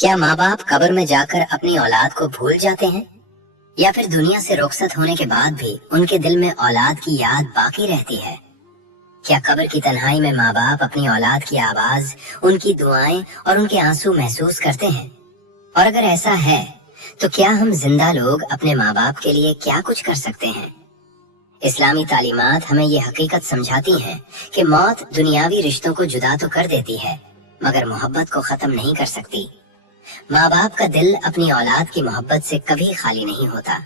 کیا ماں باپ قبر میں جا کر اپنی اولاد کو بھول جاتے ہیں، یا پھر دنیا سے رخصت ہونے کے بعد بھی ان کے دل میں اولاد کی یاد باقی رہتی ہے؟ کیا قبر کی تنہائی میں ماں باپ اپنی اولاد کی آواز، ان کی دعائیں اور ان کے آنسو محسوس کرتے ہیں؟ اور اگر ایسا ہے تو کیا ہم زندہ لوگ اپنے ماں باپ کے لیے کیا کچھ کر سکتے ہیں؟ اسلامی تعلیمات ہمیں یہ حقیقت سمجھاتی ہیں کہ موت دنیاوی رشتوں کو جدا تو کر دیتی ہے، مگر محبت کو ختم نہیں کر سکتی۔ ماں باپ کا دل اپنی اولاد کی محبت سے کبھی خالی نہیں ہوتا،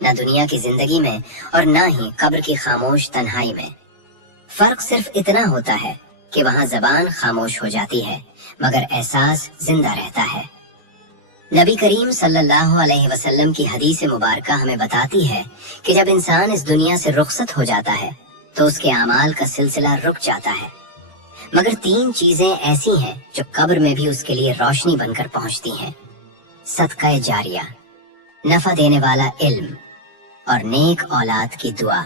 نہ دنیا کی زندگی میں اور نہ ہی قبر کی خاموش تنہائی میں۔ فرق صرف اتنا ہوتا ہے کہ وہاں زبان خاموش ہو جاتی ہے مگر احساس زندہ رہتا ہے۔ نبی کریم صلی اللہ علیہ وسلم کی حدیث مبارکہ ہمیں بتاتی ہے کہ جب انسان اس دنیا سے رخصت ہو جاتا ہے تو اس کے اعمال کا سلسلہ رک جاتا ہے، مگر 3 چیزیں ایسی ہیں جو قبر میں بھی اس کے لیے روشنی بن کر پہنچتی ہیں: صدقہ جاریہ، نفع دینے والا علم اور نیک اولاد کی دعا۔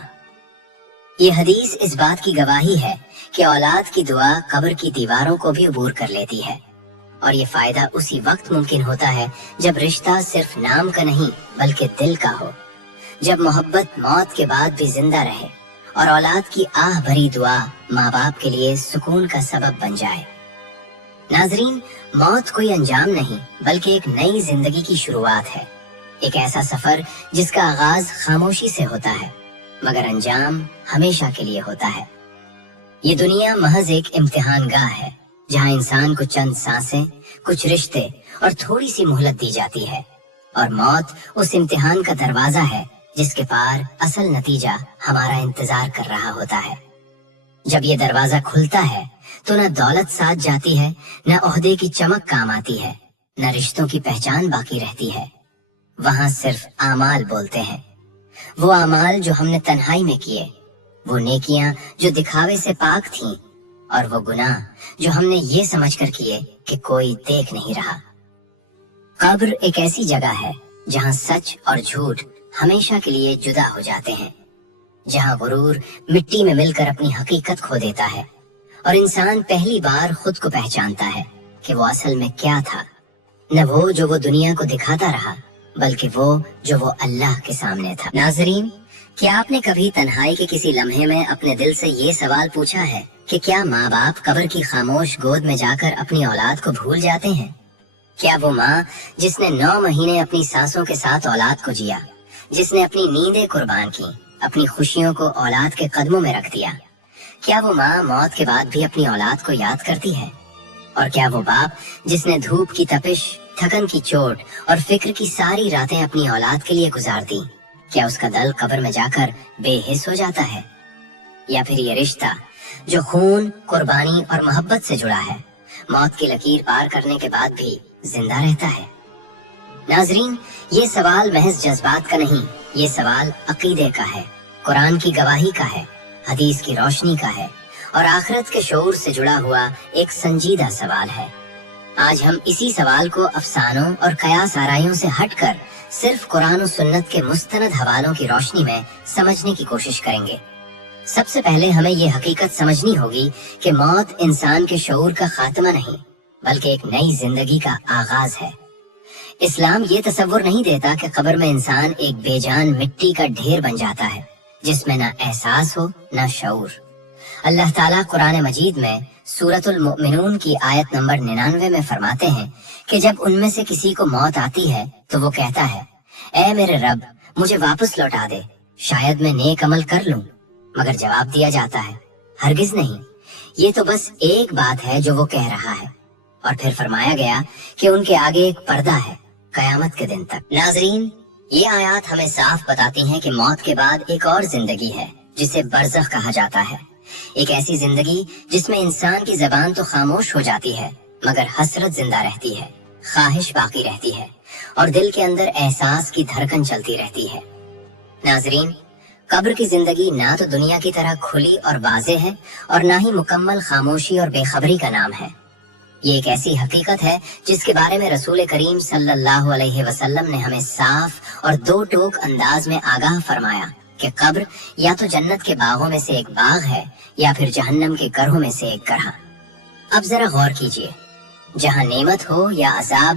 یہ حدیث اس بات کی گواہی ہے کہ اولاد کی دعا قبر کی دیواروں کو بھی عبور کر لیتی ہے، اور یہ فائدہ اسی وقت ممکن ہوتا ہے جب رشتہ صرف نام کا نہیں بلکہ دل کا ہو، جب محبت موت کے بعد بھی زندہ رہے اور اولاد کی آہ بھری دعا ماں باپ کے لیے سکون کا سبب بن جائے۔ ناظرین، موت کوئی انجام نہیں بلکہ ایک نئی زندگی کی شروعات ہے، ایک ایسا سفر جس کا آغاز خاموشی سے ہوتا ہے مگر انجام ہمیشہ کے لیے ہوتا ہے۔ یہ دنیا محض ایک امتحان گاہ ہے جہاں انسان کو چند سانسیں، کچھ رشتے اور تھوڑی سی مہلت دی جاتی ہے، اور موت اس امتحان کا دروازہ ہے جس کے پار اصل نتیجہ ہمارا انتظار کر رہا ہوتا ہے۔ جب یہ دروازہ کھلتا ہے تو نہ دولت ساتھ جاتی ہے، نہ عہدے کی چمک کام آتی ہے، نہ رشتوں کی پہچان باقی رہتی ہے۔ وہاں صرف اعمال بولتے ہیں، وہ اعمال جو ہم نے تنہائی میں کیے، وہ نیکیاں جو دکھاوے سے پاک تھیں، اور وہ گناہ جو ہم نے یہ سمجھ کر کیے کہ کوئی دیکھ نہیں رہا۔ قبر ایک ایسی جگہ ہے جہاں سچ اور جھوٹ ہمیشہ کے لیے جدا ہو جاتے ہیں، جہاں غرور مٹی میں مل کر اپنی حقیقت کھو دیتا ہے اور انسان پہلی بار خود کو پہچانتا ہے کہ وہ اصل میں کیا تھا، نہ وہ جو وہ دنیا کو دکھاتا رہا بلکہ وہ جو وہ اللہ کے سامنے تھا۔ ناظرین، کیا آپ نے کبھی تنہائی کے کسی لمحے میں اپنے دل سے یہ سوال پوچھا ہے کہ کیا ماں باپ قبر کی خاموش گود میں جا کر اپنی اولاد کو بھول جاتے ہیں؟ کیا وہ ماں جس نے 9 مہینے اپنی سانسوں کے ساتھ اولاد کو جیا، جس نے اپنی نیندیں قربان کی، اپنی خوشیوں کو اولاد کے قدموں میں رکھ دیا، کیا وہ ماں موت کے بعد بھی اپنی اولاد کو یاد کرتی ہے؟ اور کیا وہ باپ جس نے دھوپ کی تپش، تھکن کی چوٹ اور فکر کی ساری راتیں اپنی اولاد کے لیے گزار دی، کیا اس کا دل قبر میں جا کر بے حس ہو جاتا ہے؟ یا پھر یہ رشتہ جو خون، قربانی اور محبت سے جڑا ہے، موت کی لکیر پار کرنے کے بعد بھی زندہ رہتا ہے؟ ناظرین، یہ سوال محض جذبات کا نہیں، یہ سوال عقیدے کا ہے، قرآن کی گواہی کا ہے، حدیث کی روشنی کا ہے، اور آخرت کے شعور سے جڑا ہوا ایک سنجیدہ سوال ہے۔ آج ہم اسی سوال کو افسانوں اور قیاس آرائیوں سے ہٹ کر صرف قرآن و سنت کے مستند حوالوں کی روشنی میں سمجھنے کی کوشش کریں گے۔ سب سے پہلے ہمیں یہ حقیقت سمجھنی ہوگی کہ موت انسان کے شعور کا خاتمہ نہیں بلکہ ایک نئی زندگی کا آغاز ہے۔ اسلام یہ تصور نہیں دیتا کہ قبر میں انسان ایک بے جان مٹی کا ڈھیر بن جاتا ہے جس میں نہ احساس ہو نہ شعور۔ اللہ تعالیٰ قرآن مجید میں سورۃ المؤمنون کی آیت نمبر 99 میں فرماتے ہیں کہ جب ان میں سے کسی کو موت آتی ہے تو وہ کہتا ہے، اے میرے رب، مجھے واپس لوٹا دے، شاید میں نیک عمل کر لوں، مگر جواب دیا جاتا ہے، ہرگز نہیں، یہ تو بس ایک بات ہے جو وہ کہہ رہا ہے۔ اور پھر فرمایا گیا کہ ان کے آگے ایک پردہ ہے قیامت کے دن تک۔ ناظرین، یہ آیات ہمیں صاف بتاتی ہیں کہ موت کے بعد ایک اور زندگی ہے جسے برزخ کہا جاتا ہے، ایک ایسی زندگی جس میں انسان کی زبان تو خاموش ہو جاتی ہے مگر حسرت زندہ رہتی ہے، خواہش باقی رہتی ہے اور دل کے اندر احساس کی دھڑکن چلتی رہتی ہے۔ ناظرین، قبر کی زندگی نہ تو دنیا کی طرح کھلی اور واضح ہے اور نہ ہی مکمل خاموشی اور بے خبری کا نام ہے۔ یہ ایک ایسی حقیقت ہے جس کے بارے میں رسول کریم صلی اللہ علیہ وسلم نے ہمیں صاف اور 2 ٹوک انداز میں آگاہ فرمایا کہ قبر یا تو جنت کے باغوں میں سے ایک باغ ہے یا پھر جہنم کے گرہوں میں سے ایک گرہ۔ اب ذرا غور کیجئے، جہاں نعمت ہو یا عذاب،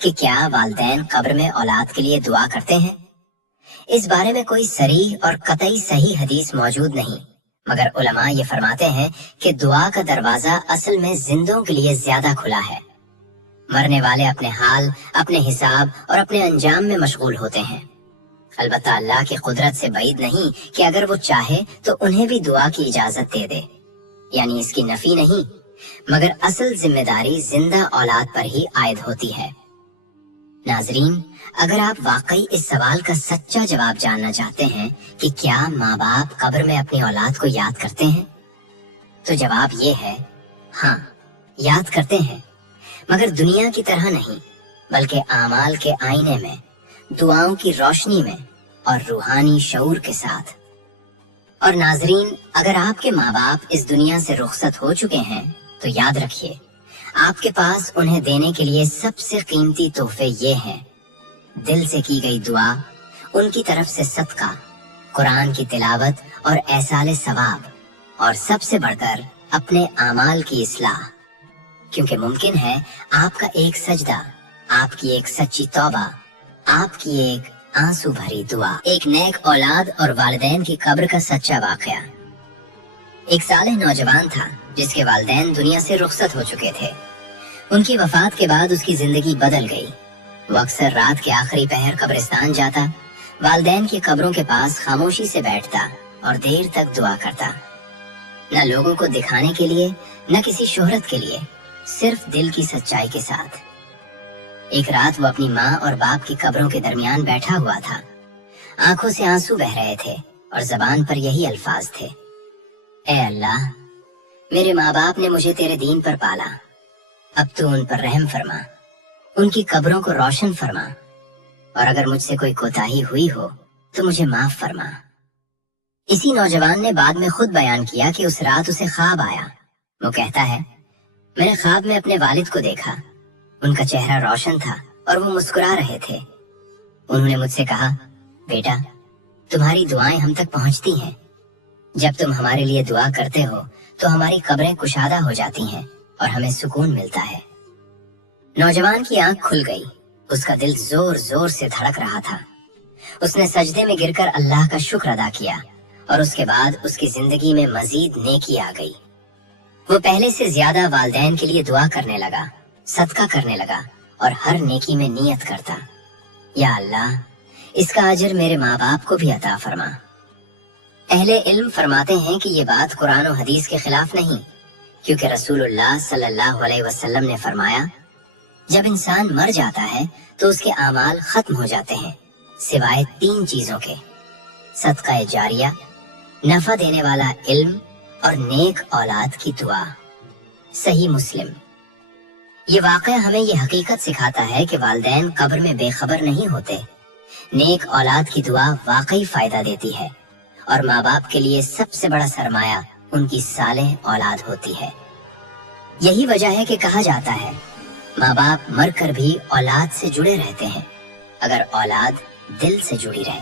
کہ کیا والدین قبر میں اولاد کے لیے دعا کرتے ہیں؟ اس بارے میں کوئی صریح اور قطعی صحیح حدیث موجود نہیں، مگر علماء یہ فرماتے ہیں کہ دعا کا دروازہ اصل میں زندوں کے لیے زیادہ کھلا ہے۔ مرنے والے اپنے حال، اپنے حساب اور اپنے انجام میں مشغول ہوتے ہیں۔ البتہ اللہ کی قدرت سے بعید نہیں کہ اگر وہ چاہے تو انہیں بھی دعا کی اجازت دے دے، یعنی اس کی نفی نہیں، مگر اصل ذمہ داری زندہ اولاد پر ہی عائد ہوتی ہے۔ ناظرین، اگر آپ واقعی اس سوال کا سچا جواب جاننا چاہتے ہیں کہ کیا ماں باپ قبر میں اپنی اولاد کو یاد کرتے ہیں، تو جواب یہ ہے، ہاں، یاد کرتے ہیں، مگر دنیا کی طرح نہیں، بلکہ اعمال کے آئینے میں، دعاؤں کی روشنی میں اور روحانی شعور کے ساتھ۔ اور ناظرین، اگر آپ کے ماں باپ اس دنیا سے رخصت ہو چکے ہیں تو یاد رکھیے، آپ کے پاس انہیں دینے کے لیے سب سے قیمتی تحفے یہ ہیں: دل سے کی گئی دعا، ان کی طرف سے صدقہ، قرآن کی تلاوت اور ایصال ثواب، اور سب سے بڑھ کر اپنے اعمال کی اصلاح، کیونکہ ممکن ہے آپ کا ایک سجدہ، آپ کی ایک سچی توبہ، آپ کی ایک آنسو بھری دعا، ایک نیک اولاد اور والدین کی قبر کا سچا واقعہ۔ ایک صالح نوجوان تھا جس کے والدین دنیا سے رخصت ہو چکے تھے۔ ان کی وفات کے بعد اس کی زندگی بدل گئی۔ وہ اکثر رات کے آخری پہر قبرستان جاتا، والدین کی قبروں کے پاس خاموشی سے بیٹھتا اور دیر تک دعا کرتا، نہ لوگوں کو دکھانے کے لیے، نہ کسی شہرت کے لیے، صرف دل کی سچائی کے ساتھ۔ ایک رات وہ اپنی ماں اور باپ کی قبروں کے درمیان بیٹھا ہوا تھا۔ آنکھوں سے آنسو بہ رہے تھے اور زبان پر یہی الفاظ تھے: اے اللہ، میرے ماں باپ نے مجھے تیرے دین پر پالا، اب تو ان پر رحم فرما، ان کی قبروں کو روشن فرما، اور اگر مجھ سے کوئی کوتاہی ہوئی ہو تو مجھے معاف فرما۔ اسی نوجوان نے بعد میں خود بیان کیا کہ اس رات اسے خواب آیا۔ وہ کہتا ہے، میں نے خواب میں اپنے والد کو دیکھا، ان کا چہرہ روشن تھا اور وہ مسکرا رہے تھے۔ انہوں نے مجھ سے کہا، بیٹا، تمہاری دعائیں ہم تک پہنچتی ہیں، جب تم ہمارے لیے دعا کرتے ہو تو ہماری قبریں کشادہ ہو جاتی ہیں اور ہمیں سکون ملتا ہے۔ نوجوان کی آنکھ کھل گئی، اس کا دل زور زور سے دھڑک رہا تھا۔ اس نے سجدے میں گر کر اللہ کا شکر ادا کیا، اور اس کے بعد اس کی زندگی میں مزید نیکی آ گئی۔ وہ پہلے سے زیادہ والدین کے لیے دعا کرنے لگا، صدقہ کرنے لگا، اور ہر نیکی میں نیت کرتا، یا اللہ، اس کا اجر میرے ماں باپ کو بھی عطا فرما۔ اہل علم فرماتے ہیں کہ یہ بات قرآن و حدیث کے خلاف نہیں، کیونکہ رسول اللہ صلی اللہ علیہ وسلم نے فرمایا، جب انسان مر جاتا ہے تو اس کے اعمال ختم ہو جاتے ہیں سوائے 3 چیزوں کے: صدقہ جاریہ، نفع دینے والا علم، اور نیک اولاد کی دعا۔ صحیح مسلم۔ یہ واقعہ ہمیں یہ حقیقت سکھاتا ہے کہ والدین قبر میں بے خبر نہیں ہوتے۔ نیک اولاد کی دعا واقعی فائدہ دیتی ہے، اور ماں باپ کے لیے سب سے بڑا سرمایہ ان کی صالح اولاد ہوتی ہے۔ یہی وجہ ہے کہ کہا جاتا ہے، ماں باپ مر کر بھی اولاد سے جڑے رہتے ہیں، اگر اولاد دل سے جڑی رہے۔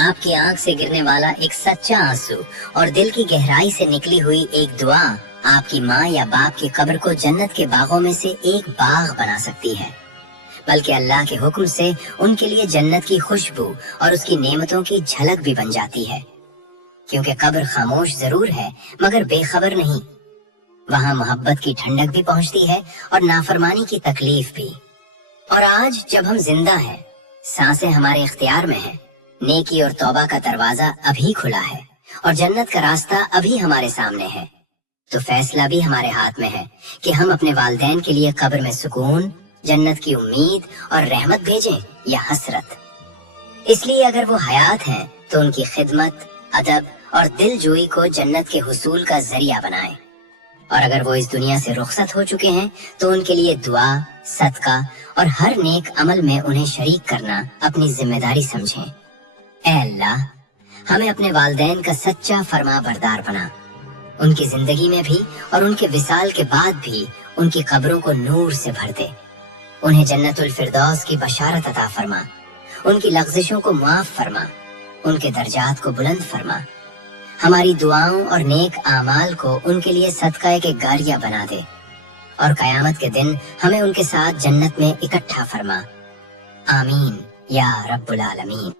آپ کی آنکھ سے گرنے والا ایک سچا آنسو اور دل کی گہرائی سے نکلی ہوئی ایک دعا آپ کی ماں یا باپ کی قبر کو جنت کے باغوں میں سے ایک باغ بنا سکتی ہے، بلکہ اللہ کے حکم سے ان کے لیے جنت کی خوشبو اور اس کی نعمتوں کی جھلک بھی بن جاتی ہے۔ کیونکہ قبر خاموش ضرور ہے مگر بے خبر نہیں، وہاں محبت کی ٹھنڈک بھی پہنچتی ہے اور نافرمانی کی تکلیف بھی۔ اور آج جب ہم زندہ ہیں، سانسیں ہمارے اختیار میں ہیں، نیکی اور توبہ کا دروازہ ابھی کھلا ہے اور جنت کا راستہ ابھی ہمارے سامنے ہے، تو فیصلہ بھی ہمارے ہاتھ میں ہے کہ ہم اپنے والدین کے لیے قبر میں سکون، جنت کی امید اور رحمت بھیجیں یا حسرت۔ اس لیے اگر وہ حیات ہیں تو ان کی خدمت، ادب اور دل جوئی کو جنت کے حصول کا ذریعہ بنائیں، اور اگر وہ اس دنیا سے رخصت ہو چکے ہیں تو ان کے لیے دعا، صدقہ اور ہر نیک عمل میں انہیں شریک کرنا اپنی ذمہ داری سمجھیں۔ اے اللہ، ہمیں اپنے والدین کا سچا فرما بردار بنا، ان کی زندگی میں بھی اور ان کے وصال کے بعد بھی ان کی قبروں کو نور سے بھر دے، انہیں جنت الفردوس کی بشارت عطا فرما، ان کی لغزشوں کو معاف فرما، ان کے درجات کو بلند فرما، ہماری دعاؤں اور نیک اعمال کو ان کے لیے صدقہ کے گاریہ بنا دے، اور قیامت کے دن ہمیں ان کے ساتھ جنت میں اکٹھا فرما۔ آمین یا رب العالمین۔